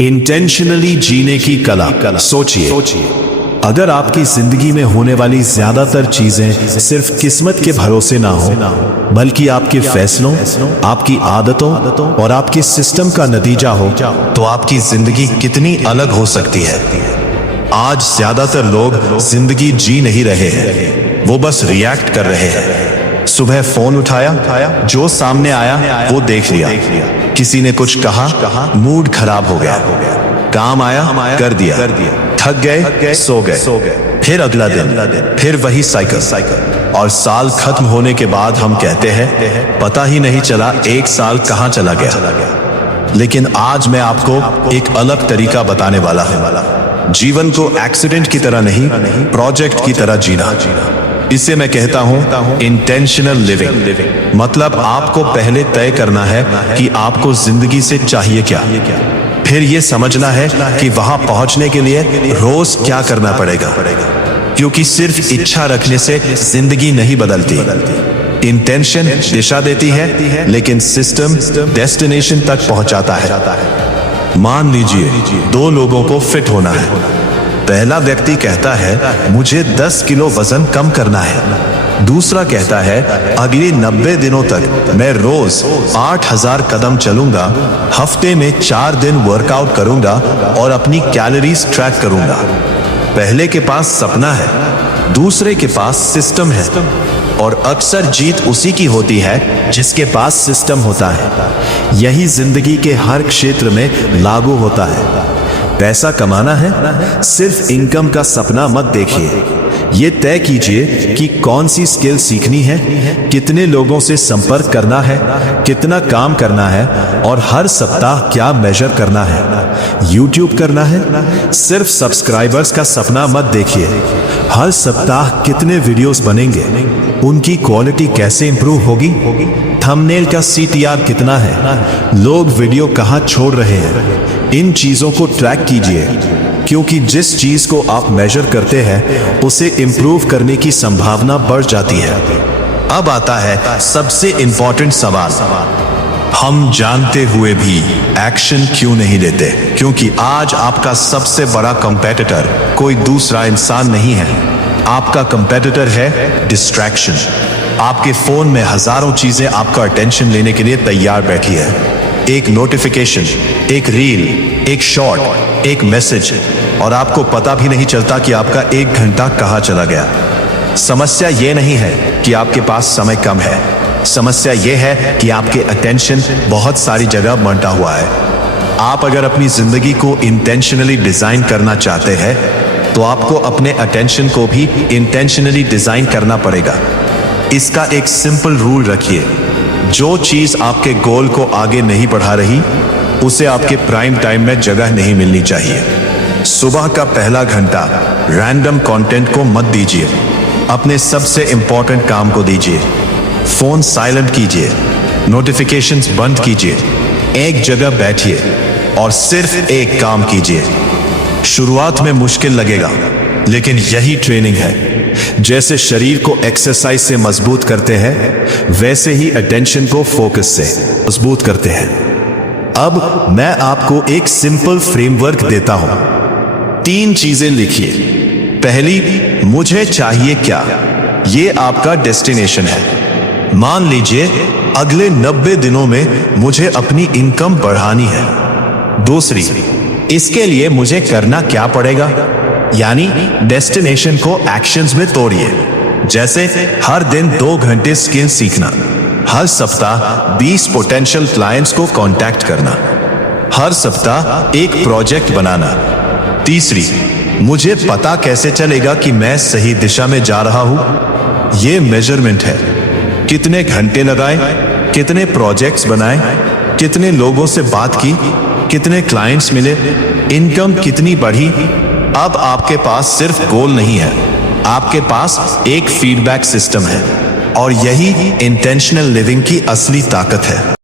Intentionally जीने की कला। सोचिए, अगर आपकी जिंदगी में होने वाली ज्यादातर चीजें सिर्फ किस्मत के भरोसे ना हो, बल्कि आपके फैसलों, आपकी आदतों और आपके सिस्टम का नतीजा हो, तो आपकी जिंदगी कितनी अलग हो सकती है। आज ज्यादातर लोग जिंदगी जी नहीं रहे हैं, वो बस रिएक्ट कर रहे हैं। सुबह फोन उठाया, जो सामने आया वो देख लिया। किसी ने कुछ कहा, मूड खराब हो गया। काम आया, कर दिया। थक गए, सो गए। फिर अगला दिन, फिर वही साइकिल। और साल खत्म होने के बाद हम कहते हैं पता ही नहीं चला एक साल कहां चला गया। लेकिन आज मैं आपको एक अलग तरीका बताने वाला हूं। जीवन को एक्सीडेंट की तरह नहीं, प्रोजेक्ट की तरह जीना। इसे मैं कहता हूं इंटेंशनल लिविंग। मतलब आपको पहले तय करना है कि आपको जिंदगी से चाहिए क्या, फिर यह समझना है कि वहां पहुंचने के लिए रोज क्या करना पड़ेगा। क्योंकि सिर्फ इच्छा रखने से जिंदगी नहीं बदलती। इंटेंशन दिशा देती है, लेकिन सिस्टम डेस्टिनेशन तक पहुंचाता है। मान लीजिए 2 लोगों को फिट होना है। पहला व्यक्ति कहता है मुझे 10 किलो वजन कम करना है। दूसरा कहता है अगले 90 दिनों तक मैं रोज 8000 कदम चलूंगा, हफ्ते में 4 दिन वर्कआउट करूंगा और अपनी कैलोरीज ट्रैक करूंगा। पहले के पास सपना है, दूसरे के पास सिस्टम है। और अक्सर जीत उसी की होती है जिसके पास सिस्टम होता है। यही जिंदगी के हर क्षेत्र में लागू होता है। पैसा कमाना है, सिर्फ इनकम का सपना मत देखिए। ये तय कीजिए कि कौन सी स्किल सीखनी है, कितने लोगों से संपर्क करना है, कितना काम करना है और हर सप्ताह क्या मेजर करना है। YouTube करना है, सिर्फ सब्सक्राइबर्स का सपना मत देखिए। हर सप्ताह कितने वीडियोस बनेंगे, उनकी क्वालिटी कैसे इंप्रूव होगी, थंबनेल का CTR कितना है, लोग वीडियो कहां छोड़ रहे हैं। इन चीजों को ट्रैक कीजिए, क्योंकि जिस चीज को आप मेजर करते हैं उसे इंप्रूव करने की संभावना बढ़ जाती है। अब आता है सबसे इंपॉर्टेंट सवाल, हम जानते हुए भी एक्शन क्यों नहीं लेते? क्योंकि आज आपका सबसे बड़ा कंपेटिटर कोई दूसरा इंसान नहीं है, आपका कंपेटिटर है डिस्ट्रैक्शन। आपके फोन में हजारों चीजें आपका अटेंशन लेने के लिए तैयार बैठी है। एक नोटिफिकेशन, एक रील, एक शॉर्ट, एक मैसेज, और आपको पता भी नहीं चलता कि आपका 1 घंटा कहां चला गया। समस्या यह नहीं है कि आपके पास समय कम है, समस्या यह है कि आपके अटेंशन बहुत सारी जगह बंटा हुआ है। आप अगर अपनी जिंदगी को इंटेंशनली डिजाइन करना चाहते हैं तो आपको अपने अटेंशन को भी इंटेंशनली डिजाइन करना पड़ेगा। इसका एक सिंपल रूल रखिए, जो चीज आपके गोल को आगे नहीं बढ़ा रही उसे आपके प्राइम टाइम में जगह नहीं मिलनी चाहिए। सुबह का पहला घंटा रैंडम कंटेंट को मत दीजिए, अपने सबसे इंपॉर्टेंट काम को दीजिए। फोन साइलेंट कीजिए, नोटिफिकेशंस बंद कीजिए, एक जगह बैठिए और सिर्फ एक काम कीजिए। शुरुआत में मुश्किल लगेगा, लेकिन यही ट्रेनिंग है। जैसे शरीर को एक्सरसाइज से मजबूत करते हैं, वैसे ही अटेंशन को फोकस से मजबूत करते हैं। अब मैं आपको एक सिंपल फ्रेमवर्क देता हूं। 3 चीजें लिखिए। पहली, मुझे चाहिए क्या? ये आपका डेस्टिनेशन है। मान लीजिए अगले 90 दिनों में मुझे अपनी इनकम बढ़ानी है। दूसरी, इसके लिए मुझे करना क्या पड़ेगा? यानी डेस्टिनेशन को एक्शंस में तोड़िए। जैसे हर दिन 2 घंटे स्किल सीखना, हर सप्ताह 20 पोटेंशियल क्लाइंट्स को कांटेक्ट करना, हर सप्ताह एक प्रोजेक्ट बनाना। तीसरी, मुझे पता कैसे चलेगा कि मैं सही दिशा में जा रहा हूं? यह मेजरमेंट है। कितने घंटे लगाए, कितने प्रोजेक्ट्स बनाए, कितने लोगों से बात की, कितने क्लाइंट्स मिले, इनकम कितनी बढ़ी। अब आपके पास सिर्फ गोल नहीं है, आपके पास एक फीडबैक सिस्टम है। और यही इंटेंशनल लिविंग की असली ताकत है।